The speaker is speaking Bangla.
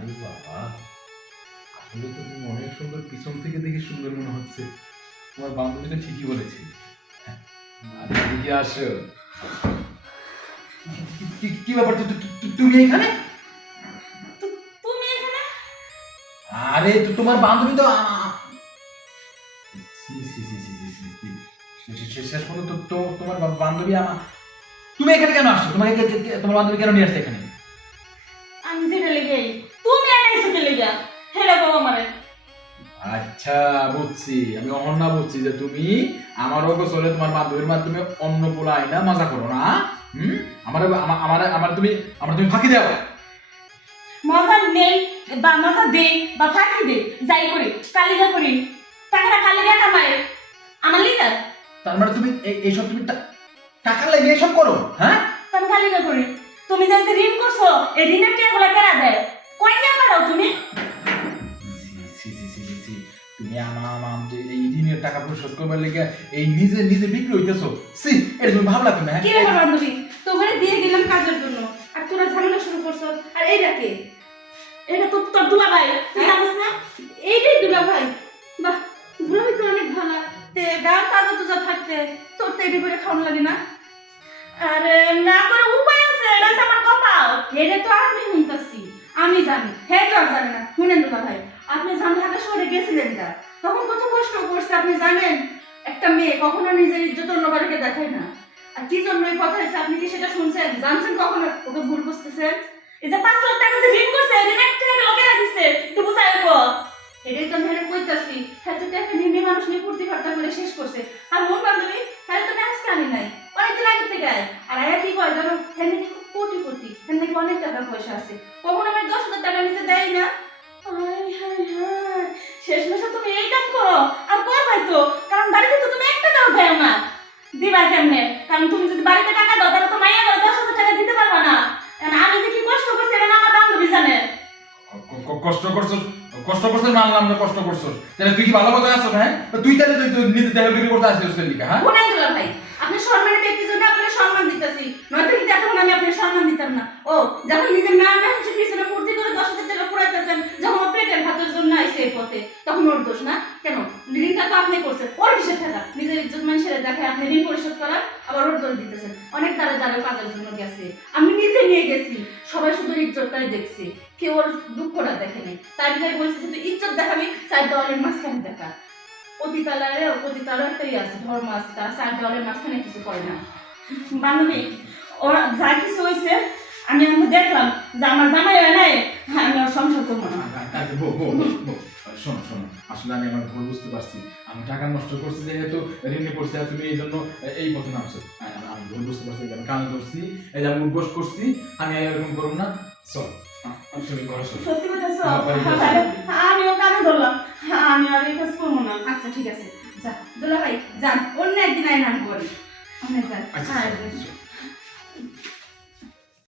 আরে বাবা, আসলে তো তুমি অনেক সুন্দর, পিছন থেকে দেখে সুন্দর মনে হচ্ছে। তোমার বান্ধবীটা ঠিকই বলেছে। আরে এদিকে আসো। কি ব্যাপার, তুমি এখানে? তুমি এখানে? আরে তোমার বান্ধবী তো শেষ পর্যন্ত তো তোমার বান্ধবী তুমি এখানে কেন আসছো? তোমার বান্ধবী কেন নিয়ে আসছে এখানে? আমি যেটা লেগে তুমি আনাইছো কে লেগা হেলা বাবা আমারে। আচ্ছা, বুঝছি। আমি অহন্যা বুঝছি যে তুমি আমার গোসলে তোমার বান্ধবীর মাধ্যমে অন্য পোলা আইনা মজা করো না। আমার আমার আমার তুমি ফাঁকি দাও। মজা নেই বা মজা দে বা ফাঁকি দে, যাই করি কালিগা করি, টাকাটা কালিগা কামাই আমার লিগা। তার মানে তুমি এইসব তুমি টাকা লাগে এইসব করো? হ্যাঁ, তুমি কালিগা করি। তুমি যে ঋণ করছো এই ঋণের টাকাগুলো কেনা দেয় কই টাকা পাঠাও তুমি? তুমি এই ঋণের টাকা পরিশোধ করবার লেগে এই নিজে বিক্রি হইতেছো। এটা তুমি ভাবলা তুমি? কি ব্যাপার বান্ধবী, তোমরা দিয়ে গেলাম কাজের জন্য আর তোরা ঝামেলা শুরু করছো। আর এইটা কে? এটা তো তোর দুলা ভাই, তুই জানিস না? এইটাই দুলা ভাই। বাহ, দুলা ভাই তো অনেক ভালো। তে গান তাজা তুজা থাকতে তোর তো এটি করে খাওয়ানো লাগে না? আরে না করে উপায় আছে, এটা হচ্ছে আমার কপাল। এটা তো আমি শুনতাছি, আমি জানি, হে তো আর জানে না। শুনেন দুলা ভাই, আপনি ঝামেলাটা শহরে গেছিলেন না, তখন কত কষ্ট করছে আপনি জানেন? একটা মেয়ে কখনো নিজের ইজ্জত অন্য কারোকে দেখায় না। আর কি জন্য এই কথা হয়েছে আপনি কি সেটা শুনছেন, জানছেন? কখনো ওকে ভুল বুঝতেছেন? এই যে 5 লাখ টাকা যে ঋণ করছে, ঋণের টাকা লোকেরা দিচ্ছে, একটু বুঝাই গো। এটাই তো আমি হেরে কইতাছি। হ্যাঁ তো টাকা নিয়ে মানুষ নিয়ে ফুর্তি ফার্তা করে শেষ করছে। আর মন বান্ধবী, হ্যাঁ তো আজকে আনি নাই, অনেকদিন আগে থেকে আয়। আর আয়া কি কয় জানো, হ্যাঁ নাকি খুব কোটিপতি, হ্যাঁ নাকি অনেক টাকা পয়সা আছে, কখনো আমি 10,000 টাকা নিচে দেয় না। হায় হায় হায়, শেষ মাসে তুমি এই কাম করো? আর করবাই তো, কারণ বাড়িতে তো তুমি 1 টাকাও দেও না। দিবা কেমনে? কারণ তুমি যদি বাড়িতে টাকা দাও তাহলে তো মাইয়া করে 10,000 টাকা দিতে পারবা না। এখন আমি যে কি কষ্ট করছি এটা আমার বান্ধবী জানে। কষ্ট করছো মানলাম না, কষ্ট করছো। তাহলে তুই কি ভালো কথা আছো? হ্যাঁ, তুই তাহলে নিজে দেহ বিক্রি করতে আসছিস লিখা? হ্যাঁ, শুনেন দুলা ভাই, আপনি সম্মানের ব্যক্তি জন্য আপনার সম্মান দিতেছি, নয়তো কিন্তু এখন আমি আপনার সম্মান দিতাম না। ও যখন নিজের মা মানুষের পিছনে ফুর্তি করে 10,000 টাকা পুরাইতেছেন, যখন ওর পেটের ভাতের জন্য আইসে এই পথে, তখন ওর দোষ না? কেন? ঋণটা তো আপনি করছেন, ওর কিসের টাকা? নিজের ইজ্জত মানুষের দেখায় আপনি ঋণ পরিশোধ করার, আবার ওর দোষ দিতেছেন। অনেক দ্বারা দ্বারা কাজের জন্য গেছে, আমি নিজে নিয়ে গেছি, সবাই শুধু ইজ্জতটাই দেখছি, কেউ ওর দুঃখটা দেখে নেই। তাই বিধায় বলছে তুই ইজ্জত দেখাবি, চার দেওয়ালের মাঝখানে দেখা। পতিতালয়টাই আছে, ধর্ম আছে, তারা 4 দেওয়ালের মাঝখানে কিছু করে না। বান্ধবী, ওরা যা কিছু হয়েছে আমি দেখলাম যে আমার জামাই হয় নাই, আমি ওর সংসার করবো না। শোনো শোনো, আসলে আমি আমার ভুল বুঝতে পারছি। আমি টাকা নষ্ট করছি যেহেতু ঋণে পড়ছি, আর তুমি এই জন্য এই পথে নামছো। আমি ভুল বুঝতে পারছি, আমি কানে করছি, এই যে আমি উদ্বোস করছি, আমি এরকম করবো না। চল, তুমি ঘরে চলো। সত্যি বলতেছো? আমিও কানে ধরলাম, আমি আর এই কাজ করবো না। আচ্ছা ঠিক আছে, যা দুলা ভাই যান, অন্য একদিন আয় নাম করি। অনেক যান। আচ্ছা।